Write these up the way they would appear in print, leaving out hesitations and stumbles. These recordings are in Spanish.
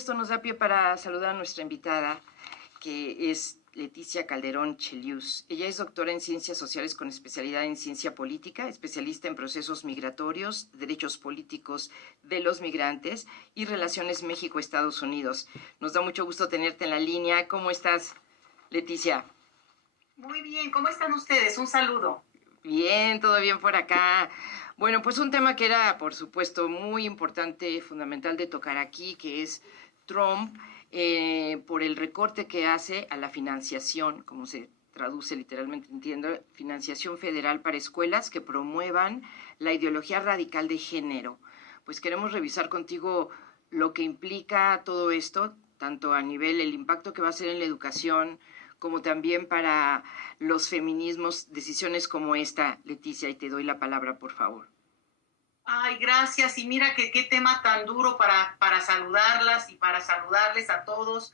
esto nos da pie para saludar a nuestra invitada, que es Leticia Calderón Chelius. Ella es doctora en Ciencias Sociales con especialidad en Ciencia Política, especialista en procesos migratorios, derechos políticos de los migrantes y relaciones México-Estados Unidos. Nos da mucho gusto tenerte en la línea. ¿Cómo estás, Leticia? Muy bien, ¿cómo están ustedes? Un saludo. Bien, todo bien por acá. Bueno, pues un tema que era, por supuesto, muy importante, fundamental de tocar aquí, que es Trump, por el recorte que hace a la financiación, como se traduce literalmente, entiendo, financiación federal para escuelas que promuevan la ideología radical de género. Pues queremos revisar contigo lo que implica todo esto, tanto a nivel, el impacto que va a ser en la educación, como también para los feminismos, decisiones como esta, Leticia, y te doy la palabra, por favor. Ay, gracias. Y mira que qué tema tan duro para saludarlas y para saludarles a todos.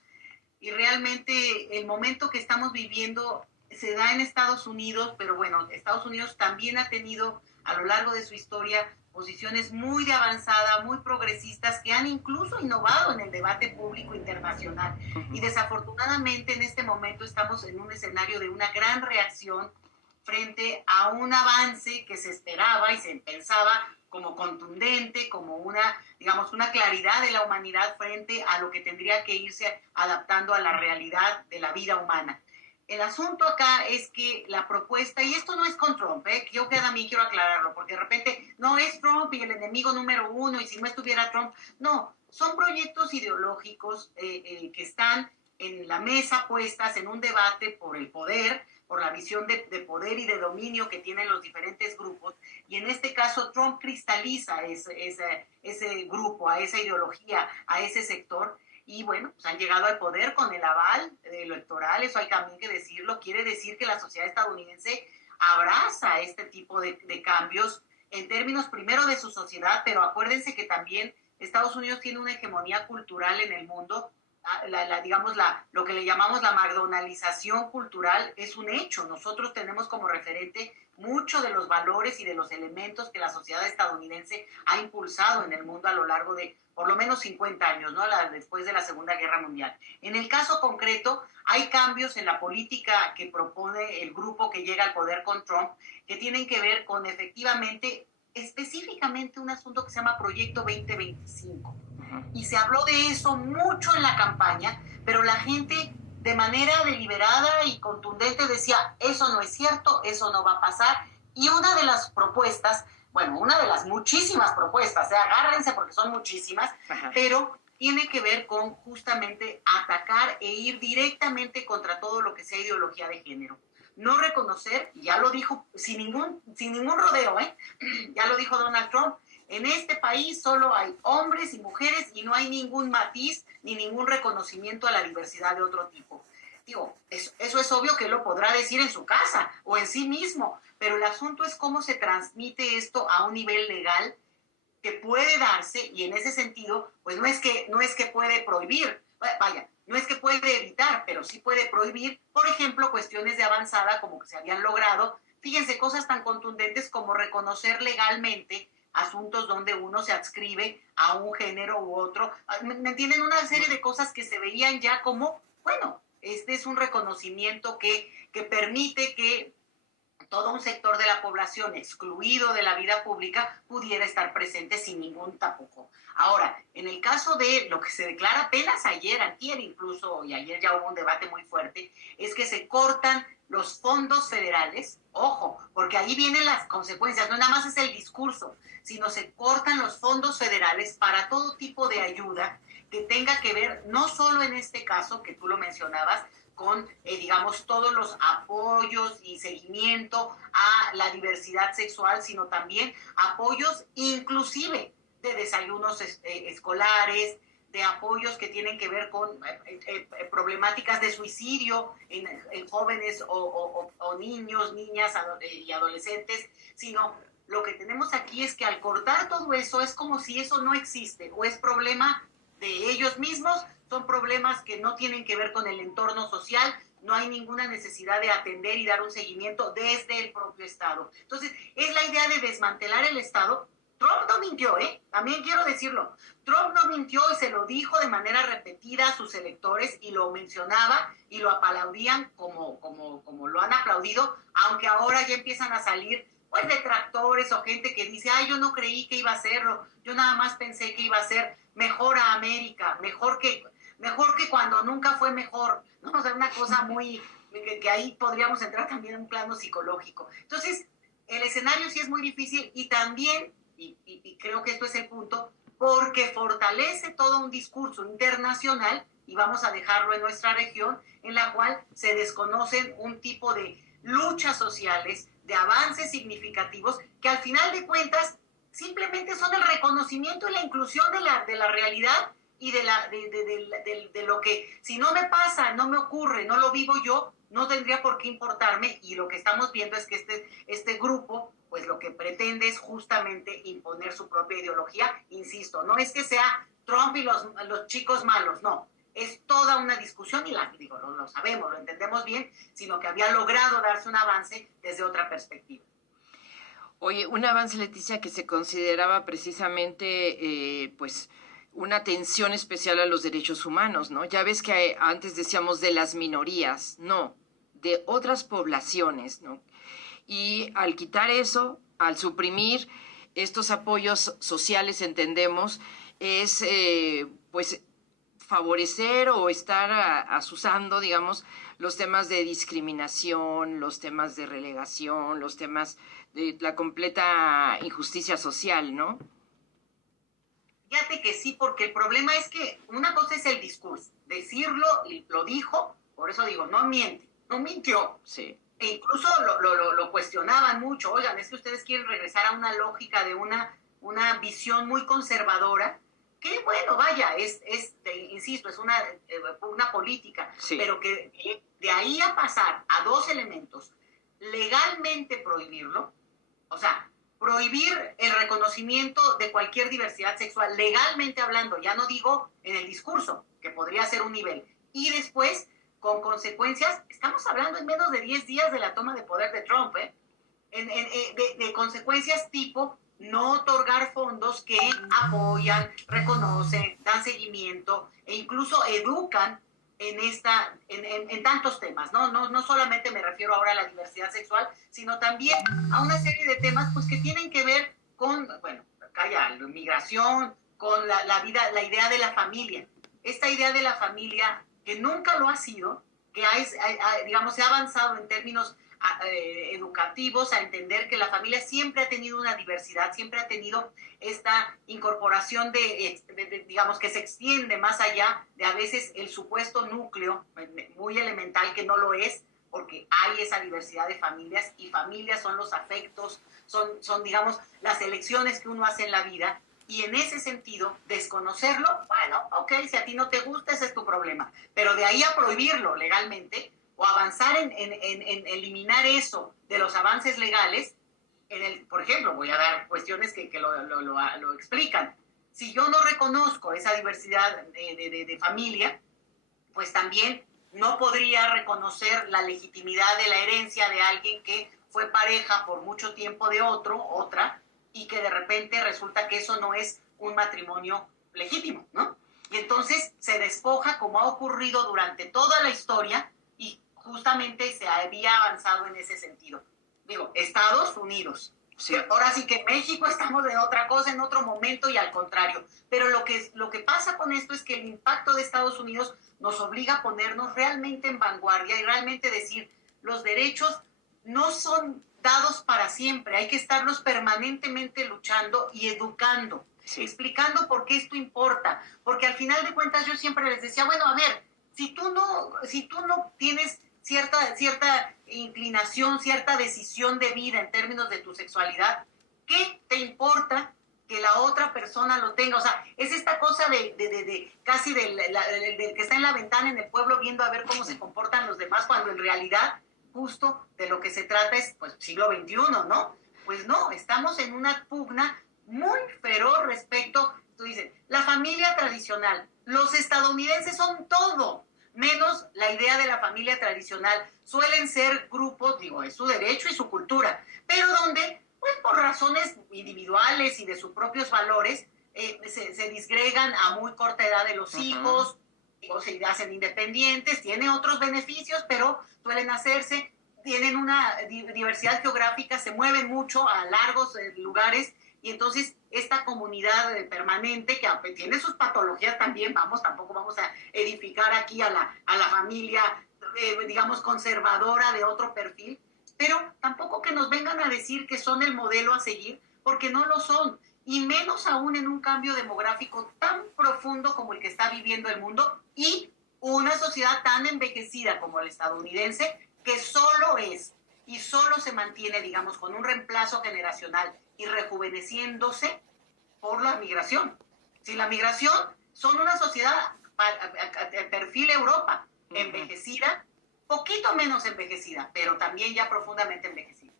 Y realmente el momento que estamos viviendo se da en Estados Unidos, pero bueno, Estados Unidos también ha tenido a lo largo de su historia posiciones muy de avanzada, muy progresistas, que han incluso innovado en el debate público internacional. Y desafortunadamente en este momento estamos en un escenario de una gran reacción frente a un avance que se esperaba y se pensaba como contundente, como digamos, una claridad de la humanidad frente a lo que tendría que irse adaptando a la realidad de la vida humana. El asunto acá es que la propuesta, y esto no es con Trump, yo también quiero aclararlo, porque de repente no es Trump y el enemigo número uno, y si no estuviera Trump, no, son proyectos ideológicos que están en la mesa puestas en un debate por el poder, por la visión de poder y de dominio que tienen los diferentes grupos, y en este caso Trump cristaliza ese grupo, a esa ideología, a ese sector, y bueno, pues han llegado al poder con el aval electoral, eso hay también que decirlo, quiere decir que la sociedad estadounidense abraza este tipo de cambios en términos primero de su sociedad, pero acuérdense que también Estados Unidos tiene una hegemonía cultural en el mundo, lo que le llamamos la McDonaldización cultural es un hecho. Nosotros tenemos como referente muchos de los valores y de los elementos que la sociedad estadounidense ha impulsado en el mundo a lo largo de por lo menos 50 años, ¿no? Después de la Segunda Guerra Mundial. En el caso concreto, hay cambios en la política que propone el grupo que llega al poder con Trump, que tienen que ver con efectivamente, específicamente un asunto que se llama Proyecto 2025. Y se habló de eso mucho en la campaña, pero la gente de manera deliberada y contundente decía, eso no es cierto, eso no va a pasar. Y una de las propuestas, bueno, una de las muchísimas propuestas, agárrense porque son muchísimas, pero tiene que ver con justamente atacar e ir directamente contra todo lo que sea ideología de género. No reconocer, ya lo dijo sin ningún rodeo, ya lo dijo Donald Trump, en este país solo hay hombres y mujeres y no hay ningún matiz ni ningún reconocimiento a la diversidad de otro tipo. Digo, eso es obvio que él lo podrá decir en su casa o en sí mismo, pero el asunto es cómo se transmite esto a un nivel legal que puede darse, y en ese sentido, pues no es que puede prohibir, vaya, no es que puede evitar, pero sí puede prohibir, por ejemplo, cuestiones de avanzada como que se habían logrado. Fíjense, cosas tan contundentes como reconocer legalmente asuntos donde uno se adscribe a un género u otro. ¿Me entienden? Una serie de cosas que se veían ya como, bueno, este es un reconocimiento que permite que todo un sector de la población excluido de la vida pública pudiera estar presente sin ningún tapujo. Ahora, en el caso de lo que se declara apenas ayer, antier incluso, y ayer ya hubo un debate muy fuerte, es que se cortan los fondos federales, ojo, porque ahí vienen las consecuencias, no nada más es el discurso, sino se cortan los fondos federales para todo tipo de ayuda que tenga que ver, no solo en este caso que tú lo mencionabas, con, digamos, todos los apoyos y seguimiento a la diversidad sexual, sino también apoyos inclusive de desayunos escolares, de apoyos que tienen que ver con problemáticas de suicidio en jóvenes o niños, niñas y adolescentes, sino lo que tenemos aquí es que al cortar todo eso es como si eso no existe o es problema de ellos mismos, son problemas que no tienen que ver con el entorno social, no hay ninguna necesidad de atender y dar un seguimiento desde el propio Estado. Entonces, es la idea de desmantelar el Estado Trump no mintió, ¿eh? También quiero decirlo. Trump no mintió y se lo dijo de manera repetida a sus electores y lo mencionaba y lo aplaudían como lo han aplaudido, aunque ahora ya empiezan a salir pues detractores o gente que dice, ay, yo no creí que iba a hacerlo, yo nada más pensé que iba a ser mejor a América, mejor que cuando nunca fue mejor, ¿no? O sea, una cosa muy, que ahí podríamos entrar también en un plano psicológico. Entonces, el escenario sí es muy difícil y también, y creo que esto es el punto, porque fortalece todo un discurso internacional, y vamos a dejarlo en nuestra región, en la cual se desconocen un tipo de luchas sociales, de avances significativos, que al final de cuentas simplemente son el reconocimiento y la inclusión de la realidad y de lo que, si no me pasa, no me ocurre, no lo vivo yo, no tendría por qué importarme, y lo que estamos viendo es que este grupo pues lo que pretende es justamente imponer su propia ideología. Insisto, no es que sea Trump y los chicos malos, no, es toda una discusión y lo sabemos, lo entendemos bien, sino que había logrado darse un avance desde otra perspectiva. Oye, un avance, Leticia, que se consideraba precisamente, pues, una atención especial a los derechos humanos, ¿no? Ya ves que antes decíamos de las minorías, no, de otras poblaciones, ¿no? Y al quitar eso, al suprimir estos apoyos sociales, entendemos, es, pues, favorecer o estar asusando, digamos, los temas de discriminación, los temas de relegación, los temas de la completa injusticia social, ¿no? Fíjate que sí, porque el problema es que una cosa es el discurso, decirlo, lo dijo, por eso digo, no miente, no mintió. Sí. E incluso lo cuestionaban mucho, oigan, es que ustedes quieren regresar a una lógica de una visión muy conservadora, que bueno, vaya, insisto, es una política, sí. Pero que de ahí a pasar a dos elementos, legalmente prohibirlo, o sea, prohibir el reconocimiento de cualquier diversidad sexual, legalmente hablando, ya no digo en el discurso, que podría ser un nivel, y después, con consecuencias, estamos hablando en menos de 10 días de la toma de poder de Trump, de consecuencias tipo no otorgar fondos que apoyan, reconocen, dan seguimiento e incluso educan en tantos temas, ¿no? No solamente me refiero ahora a la diversidad sexual, sino también a una serie de temas pues, que tienen que ver con, bueno, la migración, con la vida, la idea de la familia. Esta idea de la familia, que nunca lo ha sido, que digamos, se ha avanzado en términos educativos a entender que la familia siempre ha tenido una diversidad, siempre ha tenido esta incorporación digamos, que se extiende más allá de a veces el supuesto núcleo muy elemental, que no lo es, porque hay esa diversidad de familias, y familias son los afectos, son digamos, las elecciones que uno hace en la vida, y en ese sentido, desconocerlo, bueno, ok, si a ti no te gusta, ese es tu problema, pero de ahí a prohibirlo legalmente, o avanzar en eliminar eso de los avances legales, por ejemplo, voy a dar cuestiones que lo explican. Si yo no reconozco esa diversidad de familia, pues también no podría reconocer la legitimidad de la herencia de alguien que fue pareja por mucho tiempo de otra, y que de repente resulta que eso no es un matrimonio legítimo, ¿no? Y entonces se despoja, como ha ocurrido durante toda la historia, y justamente se había avanzado en ese sentido. Digo, Estados Unidos. Sí. Ahora sí que en México estamos en otra cosa, en otro momento, y al contrario. Pero lo que pasa con esto es que el impacto de Estados Unidos nos obliga a ponernos realmente en vanguardia y realmente decir, los derechos no son dados para siempre, hay que estarlos permanentemente luchando y educando, sí, explicando por qué esto importa. Porque al final de cuentas yo siempre les decía, bueno, a ver, si tú no tienes cierta inclinación, cierta decisión de vida en términos de tu sexualidad, ¿qué te importa que la otra persona lo tenga? O sea, es esta cosa casi del que está en la ventana en el pueblo viendo a ver cómo se comportan los demás, cuando en realidad justo de lo que se trata es, pues, siglo XXI, ¿no? Pues no, estamos en una pugna muy feroz respecto, tú dices, la familia tradicional, los estadounidenses son todo, menos la idea de la familia tradicional. Suelen ser grupos, digo, es su derecho y su cultura, pero donde pues por razones individuales y de sus propios valores, se disgregan a muy corta edad de los hijos, o se hacen independientes, tienen otros beneficios, pero suelen hacerse, tienen una diversidad geográfica, se mueven mucho a largos lugares, y entonces esta comunidad permanente, que tiene sus patologías también, tampoco vamos a edificar aquí a la familia, digamos, conservadora de otro perfil, pero tampoco que nos vengan a decir que son el modelo a seguir, porque no lo son, y menos aún en un cambio demográfico tan profundo como el que está viviendo el mundo, y una sociedad tan envejecida como la estadounidense, que solo es y solo se mantiene, digamos, con un reemplazo generacional y rejuveneciéndose por la migración. Si la migración son una sociedad perfil Europa, envejecida, poquito menos envejecida, pero también ya profundamente envejecida.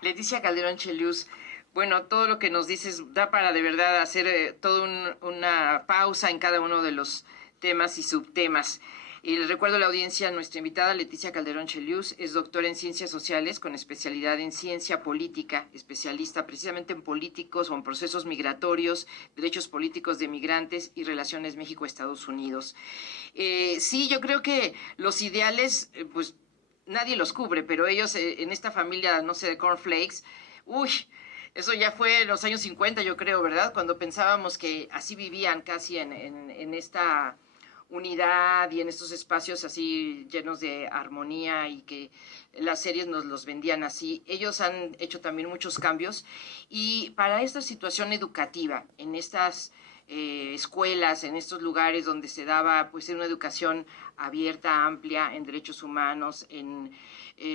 Leticia Calderón Chelius, bueno, todo lo que nos dices da para de verdad hacer toda una pausa en cada uno de los temas y subtemas. Y les recuerdo a la audiencia, nuestra invitada Leticia Calderón Chelius es doctora en Ciencias Sociales con especialidad en Ciencia Política, especialista precisamente en políticos o en procesos migratorios, derechos políticos de migrantes y relaciones México-Estados Unidos. Sí, yo creo que los ideales, pues nadie los cubre, pero ellos en esta familia, no sé, de cornflakes, uy, eso ya fue en los años 50, yo creo, ¿verdad? Cuando pensábamos que así vivían casi en esta unidad y en estos espacios así llenos de armonía y que las series nos los vendían así. Ellos han hecho también muchos cambios y para esta situación educativa, en estas escuelas, en estos lugares donde se daba pues una educación abierta, amplia, en derechos humanos, en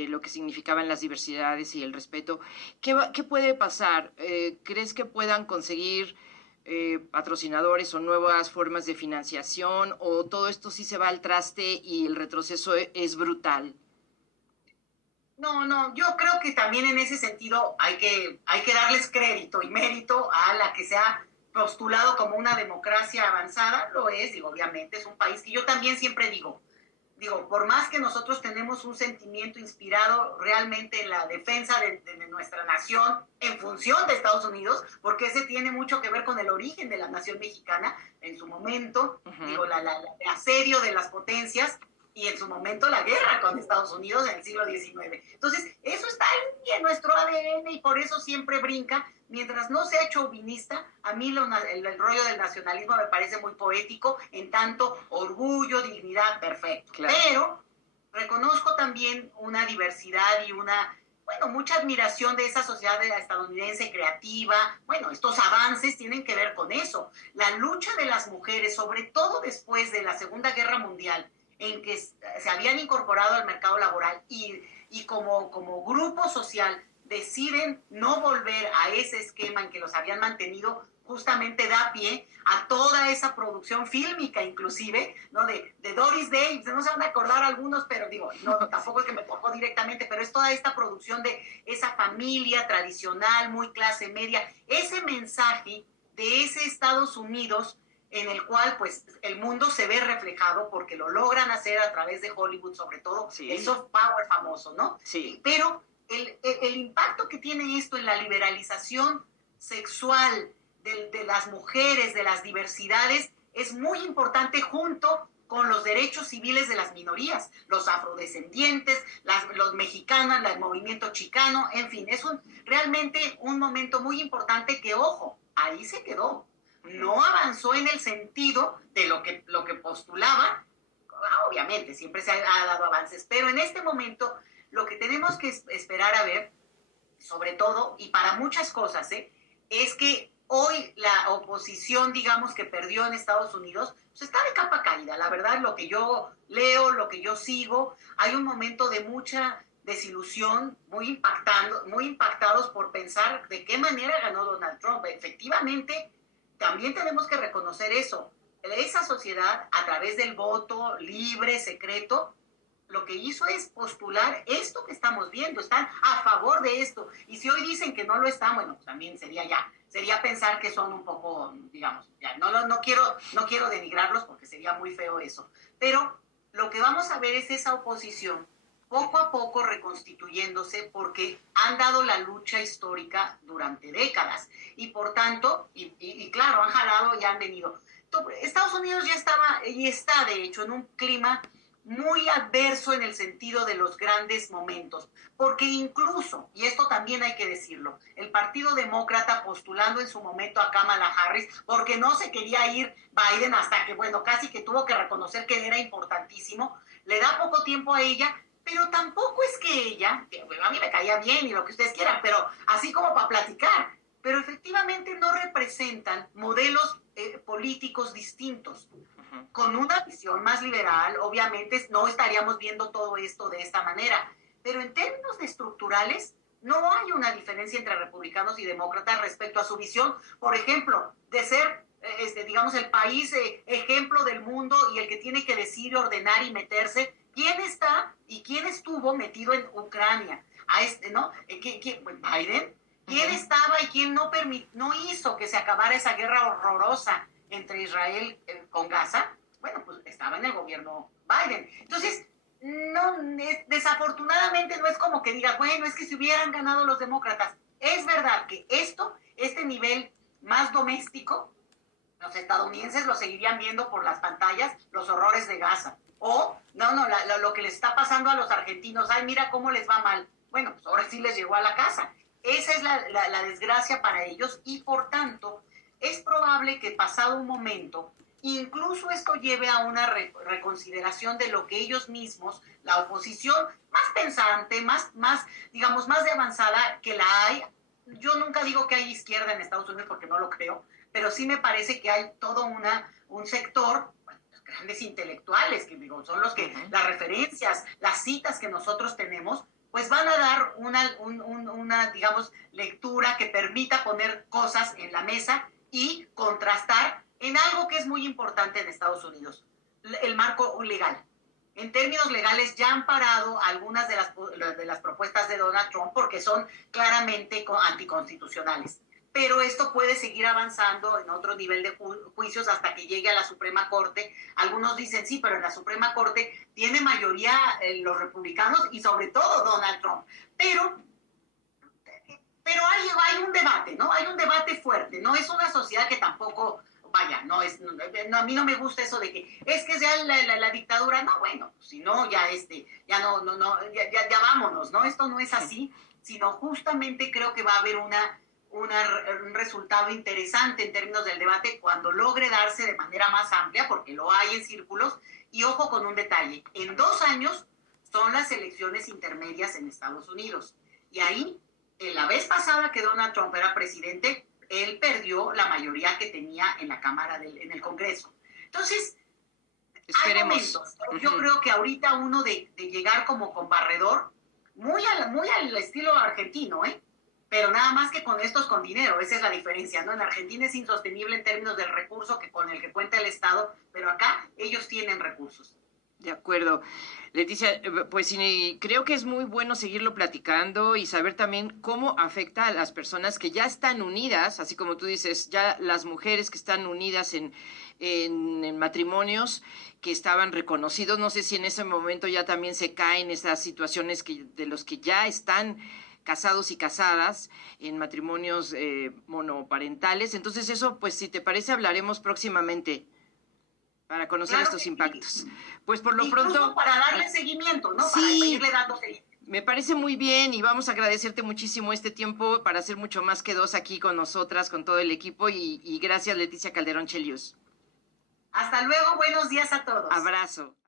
lo que significaban las diversidades y el respeto. ¿Qué puede pasar? ¿Crees que puedan conseguir patrocinadores o nuevas formas de financiación, o todo esto sí se va al traste y el retroceso es brutal? No, yo creo que también en ese sentido hay que darles crédito y mérito a la que se ha postulado como una democracia avanzada, lo es, digo, obviamente es un país que yo también siempre digo, por más que nosotros tenemos un sentimiento inspirado realmente en la defensa de nuestra nación en función de Estados Unidos, porque ese tiene mucho que ver con el origen de la nación mexicana en su momento, el asedio de las potencias y en su momento la guerra con Estados Unidos en el siglo XIX. Entonces, eso está en nuestro ADN y por eso siempre brinca. Mientras no sea chauvinista, a mí el rollo del nacionalismo me parece muy poético, en tanto orgullo, dignidad, perfecto. Claro. Pero reconozco también una diversidad y mucha admiración de esa sociedad estadounidense creativa. Bueno, estos avances tienen que ver con eso. La lucha de las mujeres, sobre todo después de la Segunda Guerra Mundial, en que se habían incorporado al mercado laboral y como grupo social deciden no volver a ese esquema en que los habían mantenido, justamente da pie a toda esa producción fílmica, inclusive, ¿no? De Doris Day, no se van a acordar algunos, pero tampoco es que me tocó directamente, pero es toda esta producción de esa familia tradicional, muy clase media, ese mensaje de ese Estados Unidos en el cual pues el mundo se ve reflejado porque lo logran hacer a través de Hollywood, sobre todo, sí. El soft power famoso, ¿no? Sí. Pero el impacto que tiene esto en la liberalización sexual de las mujeres, de las diversidades, es muy importante junto con los derechos civiles de las minorías, los afrodescendientes, los mexicanos, el movimiento chicano, en fin, es realmente un momento muy importante que, ojo, ahí se quedó. No avanzó en el sentido de lo que postulaba. Obviamente, siempre se ha dado avances, pero en este momento lo que tenemos que esperar a ver, sobre todo, y para muchas cosas, es que hoy la oposición, digamos, que perdió en Estados Unidos, pues está de capa caída. La verdad, lo que yo leo, lo que yo sigo, hay un momento de mucha desilusión, muy impactados por pensar de qué manera ganó Donald Trump. Efectivamente, también tenemos que reconocer eso. Esa sociedad, a través del voto libre, secreto, lo que hizo es postular esto que estamos viendo, están a favor de esto. Y si hoy dicen que no lo están, bueno, pues también sería pensar que son un poco, digamos, no quiero denigrarlos porque sería muy feo eso. Pero lo que vamos a ver es esa oposición poco a poco reconstituyéndose porque han dado la lucha histórica durante décadas y por tanto, y claro, han jalado y han venido. Estados Unidos ya estaba y está de hecho en un clima muy adverso en el sentido de los grandes momentos, porque incluso, y esto también hay que decirlo, el Partido Demócrata postulando en su momento a Kamala Harris, porque no se quería ir Biden hasta que, bueno, casi que tuvo que reconocer que era importantísimo, le da poco tiempo a ella, pero tampoco es que ella, que bueno, a mí me caía bien y lo que ustedes quieran, pero así como para platicar, pero efectivamente no representan modelos políticos distintos. Con una visión más liberal, obviamente no estaríamos viendo todo esto de esta manera, pero en términos estructurales no hay una diferencia entre republicanos y demócratas respecto a su visión, por ejemplo, de ser, digamos, el país ejemplo del mundo y el que tiene que decir, ordenar y meterse. ¿Quién está y quién estuvo metido en Ucrania? ¿No? Biden. ¿Quién estaba y quién no hizo que se acabara esa guerra horrorosa entre Israel con Gaza? Bueno, pues estaba en el gobierno Biden. Entonces, no, desafortunadamente no es como que digas, bueno, es que si hubieran ganado los demócratas. Es verdad que este nivel más doméstico, los estadounidenses lo seguirían viendo por las pantallas, los horrores de Gaza. O, lo que les está pasando a los argentinos, ay, mira cómo les va mal. Bueno, pues ahora sí les llegó a la casa. Esa es la desgracia para ellos y por tanto es probable que pasado un momento incluso esto lleve a una reconsideración de lo que ellos mismos, la oposición más pensante, digamos, más de avanzada que la hay. Yo nunca digo que hay izquierda en Estados Unidos porque no lo creo, pero sí me parece que hay todo un sector, bueno, grandes intelectuales, que digo, son los que, las referencias, las citas que nosotros tenemos, pues van a dar una, digamos, lectura que permita poner cosas en la mesa y contrastar en algo que es muy importante en Estados Unidos, el marco legal. En términos legales ya han parado algunas de las propuestas de Donald Trump porque son claramente anticonstitucionales. Pero esto puede seguir avanzando en otro nivel de juicios hasta que llegue a la Suprema Corte. Algunos dicen sí, pero en la Suprema Corte tiene mayoría los republicanos y sobre todo Donald Trump. Pero hay un debate, ¿no? Hay un debate fuerte. No es una sociedad que tampoco, vaya, a mí no me gusta eso de que es que sea la dictadura. No, bueno, si no, ya ya vámonos, ¿no? Esto no es así, sino justamente creo que va a haber un resultado interesante en términos del debate cuando logre darse de manera más amplia, porque lo hay en círculos. Y ojo con un detalle, en 2 años son las elecciones intermedias en Estados Unidos. Y ahí, la vez pasada que Donald Trump era presidente, él perdió la mayoría que tenía en la Cámara, en el Congreso. Entonces, esperemos. Hay momentos. Yo creo que ahorita uno de llegar como con barredor, muy al estilo argentino, pero nada más que con estos con dinero, esa es la diferencia, ¿no? En Argentina es insostenible en términos del recurso con el que cuenta el Estado, pero acá ellos tienen recursos. De acuerdo. Leticia, pues sí, creo que es muy bueno seguirlo platicando y saber también cómo afecta a las personas que ya están unidas, así como tú dices, ya las mujeres que están unidas en matrimonios que estaban reconocidos. No sé si en ese momento ya también se caen esas situaciones de los que ya están casados y casadas en matrimonios monoparentales. Entonces eso, pues si te parece, hablaremos próximamente para conocer estos impactos. Pues por lo pronto... para darle seguimiento, ¿no? Sí, para irle dando seguimiento. Me parece muy bien y vamos a agradecerte muchísimo este tiempo para hacer mucho más que 2 aquí con nosotras, con todo el equipo y gracias Leticia Calderón Chelius. Hasta luego, buenos días a todos. Abrazo.